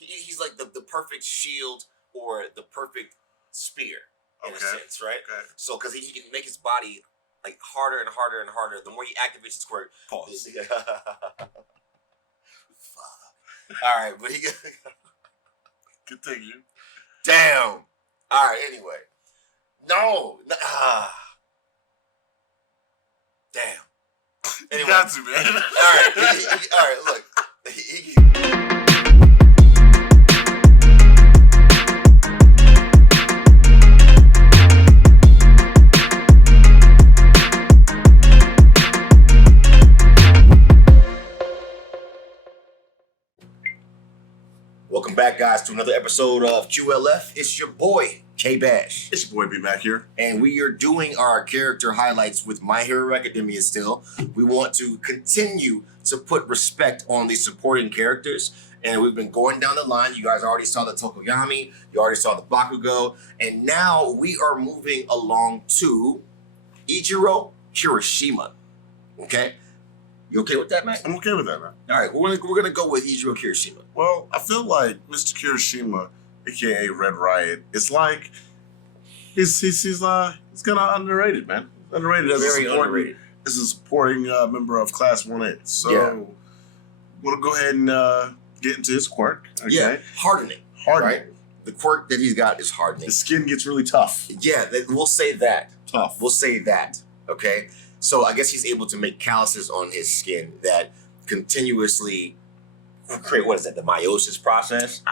he's like the perfect shield or the perfect spear in a sense, right? Okay. So because he can make his body like harder and harder and harder. The more he activates his quirk. Pause. All right, but he continue. Damn. All right. Anyway, no. Damn. Anyway. You got to, man. All right. All right. Look. Welcome back, guys, to another episode of QLF. It's your boy, K-Bash. It's your boy, B-Mac here. And we are doing our character highlights with My Hero Academia still. We want to continue to put respect on these supporting characters. And we've been going down the line. You guys already saw the Tokoyami. You already saw the Bakugo. And now we are moving along to Ichiro Kirishima. Okay? You okay with that, man? I'm okay with that, man. All right, we're gonna go with Ichiro Kirishima. Well, I feel like Mr. Kirishima, aka Red Riot, it's like he's kind of underrated, man. Underrated as underrated. As a supporting member of Class 1A. So we'll go ahead and get into his quirk. Okay? Yeah, hardening. Right? The quirk that he's got is hardening. The skin gets really tough. Yeah, we'll say that. Tough. We'll say that. Okay. So I guess he's able to make calluses on his skin that continuously create, what is that, the meiosis process?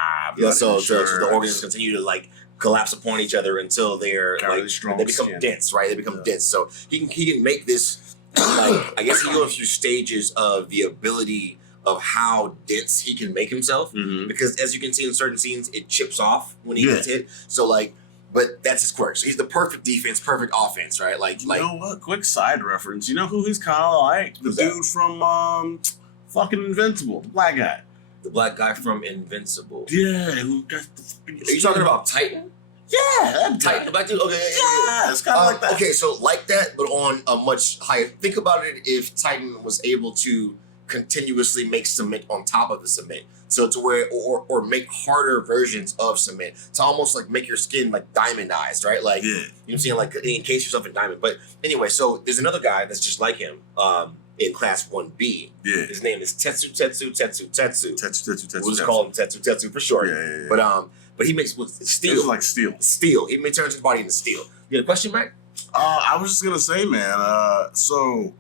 So the organs continue to like collapse upon each other until they're like really strong. They become dense, right? They become dense. So he can make this like, I guess he goes through stages of the ability of how dense he can make himself, because as you can see in certain scenes, it chips off when he gets hit. So like. But that's his quirk. So he's the perfect defense, perfect offense, right? Like, you know what? Quick side reference. You know who he's kind of like? The dude from fucking Invincible, the black guy. The black guy from Invincible. Yeah, who got the fucking. Are you talking about Titan? Yeah, that Titan, the black dude. Okay, yeah, it's kind of like that. Okay, so like that, but on a much higher. Think about it if Titan was able to continuously make cement on top of the cement. So to where, or make harder versions of cement to almost like make your skin like diamondized, right? Like, you know what I'm saying? Like encase yourself in diamond. But anyway, so there's another guy that's just like him in Class 1B. Yeah. His name is Tetsu. We'll just call him Tetsu for short. Yeah. But he makes steel. It's like steel. Steel. He turns his body into steel. You got a question, Mike? I was just gonna say, man, so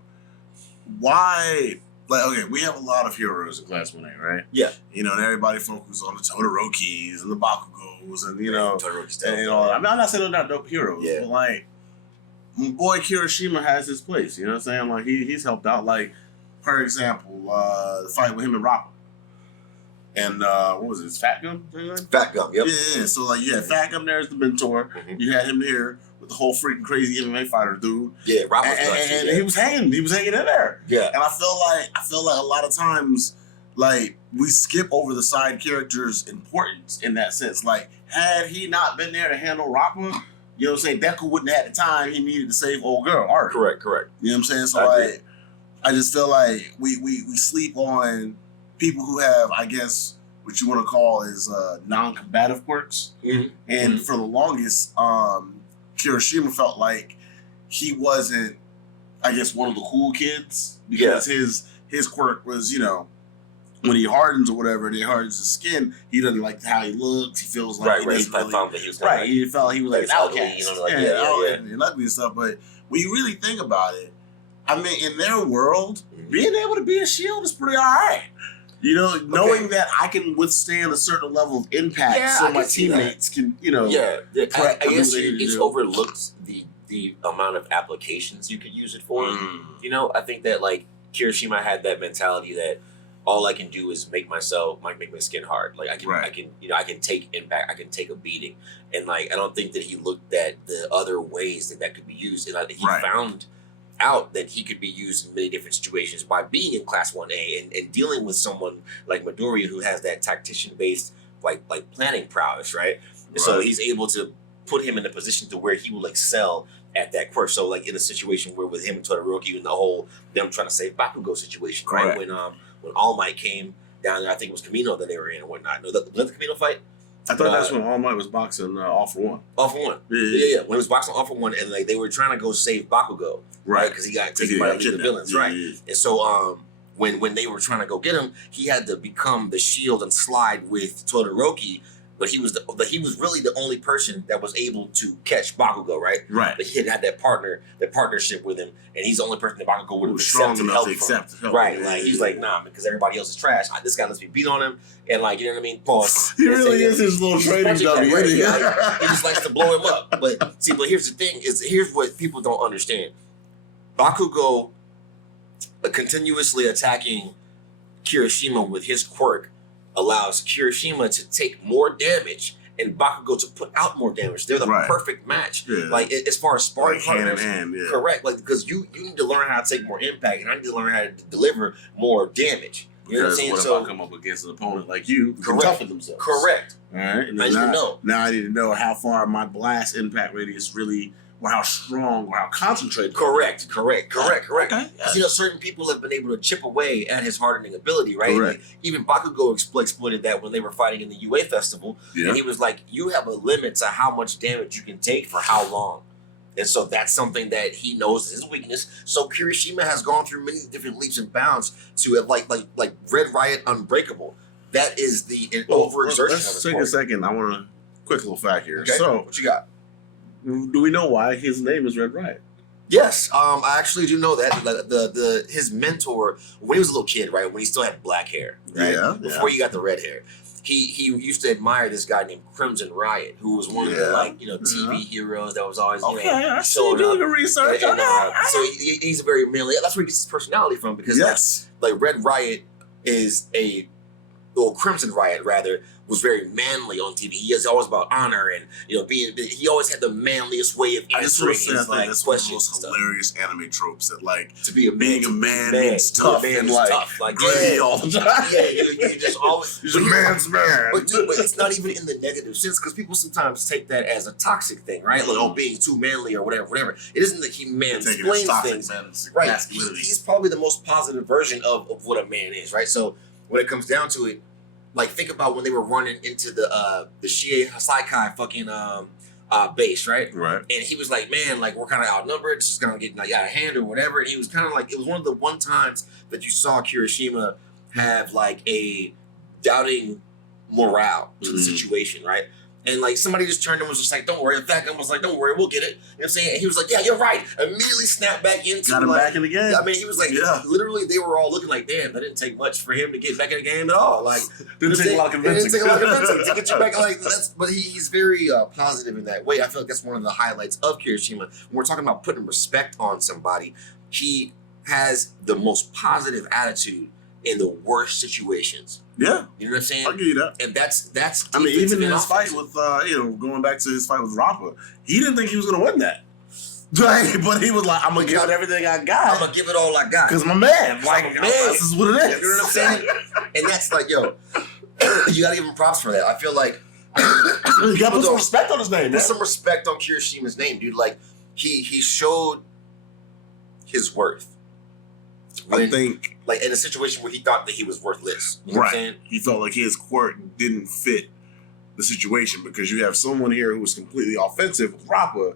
why... Like, okay, we have a lot of heroes in Class 1A, right? Yeah. You know, and everybody focuses on the Todorokis and the Bakugos and, you know, and all that. I mean, I'm not saying they're not dope heroes, but, like, my boy Kirishima has his place, you know what I'm saying? Like, he's helped out. Like, for example, the fight with him and Rappa. And, what was it, Fat Gum? Fat Gum, yep. Yeah, so, like, you had Fat Gum there as the mentor. You had him here with the whole freaking crazy MMA fighter dude. Yeah, Rappa's nuts. And he was hanging in there. Yeah. And I feel like a lot of times, like, we skip over the side characters' importance in that sense. Like, had he not been there to handle Rappa, you know what I'm saying, Deku wouldn't have had the time he needed to save old girl, Art. Correct. You know what I'm saying? So, like, I just feel like we sleep on people who have, I guess, what you want to call is non-combative quirks. And for the longest, Kirishima felt like he wasn't, I guess, one of the cool kids, because his quirk was, you know, when he hardens or whatever, and he hardens his skin, he doesn't like how he looks. He feels like he doesn't really, found that he was he felt he was like an outcast, you know, like, and ugly and stuff. But when you really think about it, I mean, in their world, being able to be a shield is pretty all right. You know, knowing that I can withstand a certain level of impact, so my teammates can, you know, I guess it's overlooked the amount of applications you could use it for. You know, I think that like Kirishima had that mentality that all I can do is make my skin hard. Like I can take impact, I can take a beating, and like I don't think that he looked at the other ways that could be used, and he found out that he could be used in many different situations by being in Class 1A and dealing with someone like Midoriya who has that tactician-based like planning prowess, right? So he's able to put him in a position to where he will excel at that quirk. So like in a situation where with him and Todoroki and the whole them trying to save Bakugo situation, right? When All Might came down there. I think it was Camino that they were in and whatnot. No, the Camino fight. I thought that's when All Might was boxing All for One. All for One. Yeah. When he was boxing All for One, and like they were trying to go save Bakugo, right? Because he got taken by the villains, right? And so when they were trying to go get him, he had to become the shield and slide with Todoroki. But he was really the only person that was able to catch Bakugo, right? Right. But he had that partnership with him, and he's the only person that Bakugo would have strong enough to accept help. Right. Like he's like, nah, because everybody else is trash. This guy lets me beat on him, and like, you know what I mean? Pause. He really is his little training dummy. Right? He just likes to blow him up. But here's the thing: here's what people don't understand. Bakugo continuously attacking Kirishima with his quirk allows Kirishima to take more damage and Bakugo to put out more damage. They're the perfect match. Yeah. Like as far as sparring partners, hand in hand, correct. Like because you need to learn how to take more impact, and I need to learn how to deliver more damage. You know what I'm saying? What if I come up against an opponent like you who can toughen themselves? Correct. All right. And I need to know. Now I need to know how far my blast impact radius really, or how strong, or how concentrated. Correct. Okay. Yeah. You know, certain people have been able to chip away at his hardening ability, right? Like, even Bakugo exploited that when they were fighting in the UA festival. Yeah. And he was like, you have a limit to how much damage you can take for how long. And so that's something that he knows is his weakness. So Kirishima has gone through many different leaps and bounds to have like Red Riot Unbreakable. That is the overexertion. Let's take a second. I want a quick little fact here. Okay. So what you got? Do we know why his name is Red Riot? Yes, I actually do know that. Like his mentor, when he was a little kid, right, when he still had black hair, right, before he got the red hair, he used to admire this guy named Crimson Riot, who was one of the TV heroes that was always I see doing the research. So he's a very manly. That's where he gets his personality from because like Red Riot is Crimson Riot rather was very manly on TV. He was always about honor and he always had the manliest way of answering his that's questions. One of the most hilarious anime tropes that to be being a man means tough and gritty all the time. You just always he's a man's man. But it's not even in the negative sense because people sometimes take that as a toxic thing, right? Like being too manly or whatever. It isn't that he mansplains things, right? He's probably the most positive version of what a man is, right? So when it comes down to it. Like think about when they were running into the Shie Hasaikai fucking base, right? Right. And he was like, man, like we're kind of outnumbered. It's just gonna get like out of hand or whatever. And he was kind of like, it was one of the times that you saw Kirishima have like a doubting morale to the situation, right? And like somebody just turned and was just like, don't worry. In fact, I was like, don't worry, we'll get it. You know what I'm saying? And he was like, yeah, you're right. Immediately snapped back into got him back in the game. I mean, he was like, literally, they were all looking like, damn, that didn't take much for him to get back in the game at all. Like, didn't take a lot of convincing to get you back. Like, but he's very positive in that way. I feel like that's one of the highlights of Kirishima. When we're talking about putting respect on somebody, he has the most positive attitude in the worst situations. Yeah, you know what I'm saying. I'll give you that. And that's. I mean, even in his fight with, going back to his fight with Rappa, he didn't think he was going to win that. But he was like, "I'm gonna give it everything I got. I'm gonna give it all I got because my man. Like, this is what it is. You know what I'm saying? And that's like, you gotta give him props for that. I feel like you gotta put some respect on his name. Put some respect on Kirishima's name, dude. Like he showed his worth. I think, like in a situation where he thought that he was worthless, you know what I'm saying? He felt like his quirk didn't fit the situation because you have someone here who was completely offensive with Rappa,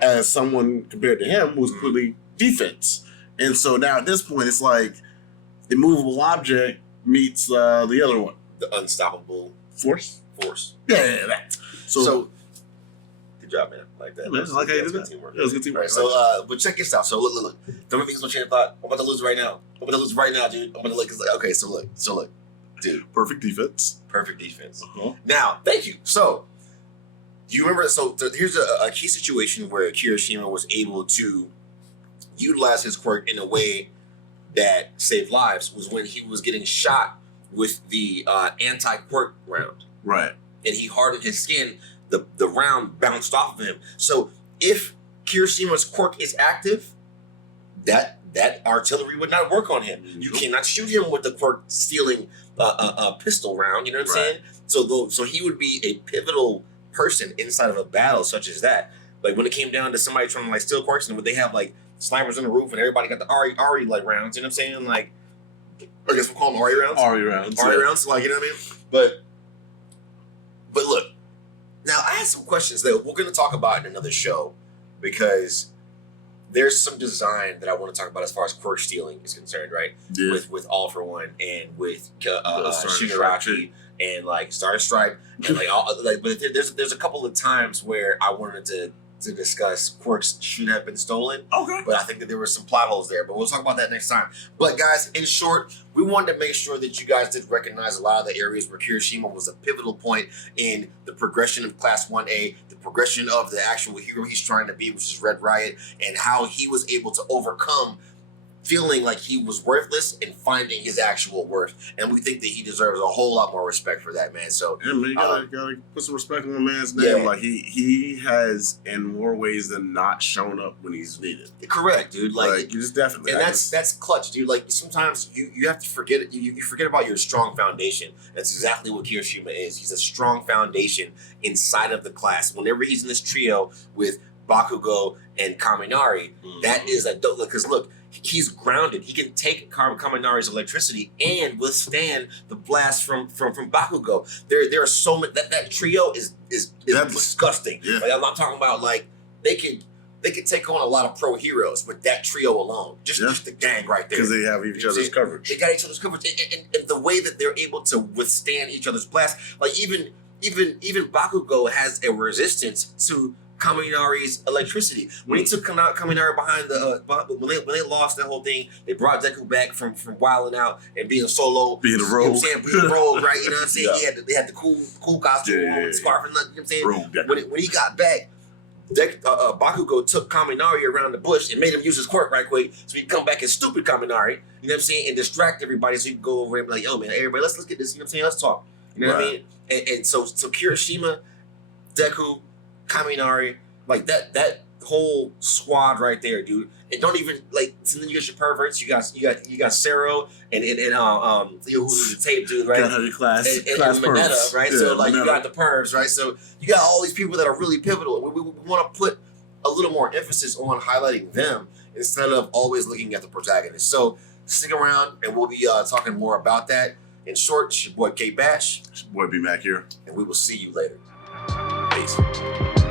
as someone compared to him who was completely defense. And so now at this point, it's like immovable object meets the other one, the unstoppable force. Yeah, that. So good job, man. Like that. That's like how you did that. Teamwork. That was good teamwork. Right, so, but check this out. So look. Don't make no chain of thought. I'm about to lose right now. Dude. I'm about to look. Okay, so look, dude. Perfect defense. Uh-huh. Now, thank you. So, do you remember? So here's a key situation where Kirishima was able to utilize his quirk in a way that saved lives. Was when he was getting shot with the anti-quirk round. Right. And he hardened his skin. The round bounced off of him. So if Kirishima's quirk is active, that artillery would not work on him. You cannot shoot him with the quirk stealing a pistol round. You know what I'm saying? So he would be a pivotal person inside of a battle such as that. Like when it came down to somebody trying to like steal quirks, and when they have like snipers on the roof and everybody got the Ari like rounds. You know what I'm saying? Like I guess we'll call them Ari rounds. Ari rounds. Ari rounds, like, you know what I mean? But look, now I had some questions that we're going to talk about in another show because there's some design that I want to talk about as far as quirk stealing is concerned, right? Yeah. With All For One and with Star Shigaraki and like Star Stripe and like all like. But there's a couple of times where I wanted to discuss quirks should have been stolen. Okay. But I think that there were some plot holes there. But we'll talk about that next time. But guys, in short, we wanted to make sure that you guys did recognize a lot of the areas where Kirishima was a pivotal point in the progression of Class 1A, the progression of the actual hero he's trying to be, which is Red Riot, and how he was able to overcome feeling like he was worthless and finding his actual worth. And we think that he deserves a whole lot more respect for that, man. So yeah, man, you gotta put some respect on the man's name. Yeah. Like he has in more ways than not shown up when he's needed. correct, dude. Like just definitely. and that's clutch, dude. Like sometimes you have to forget you forget about your strong foundation. That's exactly what Kirishima is. He's a strong foundation inside of the class. Whenever he's in this trio with Bakugo and Kaminari, that is a dope. Because look, he's grounded. He can take Kaminari's electricity and withstand the blast from Bakugo. There are so many that trio is disgusting. Yeah. Like, I'm not talking about like they could take on a lot of pro heroes with that trio alone. Just the gang right there. Because they have each other's coverage. They got each other's coverage, and the way that they're able to withstand each other's blast, like even Bakugo has a resistance to Kaminari's electricity. When he took Kaminari behind the when they lost that whole thing, they brought Deku back from wilding out and being solo, Being a you know what rogue. I'm saying? Being a rogue, right? You know what I'm saying? Yeah. They had the cool costume on with the scarf and nothing. You know what I'm saying? Rogue Deku. When he got back, Bakugo took Kaminari around the bush and made him use his quirk right quick so he could come back as stupid Kaminari, you know what I'm saying, and distract everybody so he can go over and be like, yo man, everybody, let's get this, you know what I'm saying, let's talk. You know what I mean? And so Kirishima, Deku, Kaminari, like that whole squad right there, dude. And don't even like. So then you got your perverts. You got Sero and who's the tape dude, right? Got her class And pervs. Mineta, right? Yeah, so like you Mineta. got the pervs, right? So you got all these people that are really pivotal. We want to put a little more emphasis on highlighting them instead of always looking at the protagonist. So stick around and we'll be talking more about that. In short, it's your boy K Bash, It's your boy B Mac here. and we will see you later. Peace.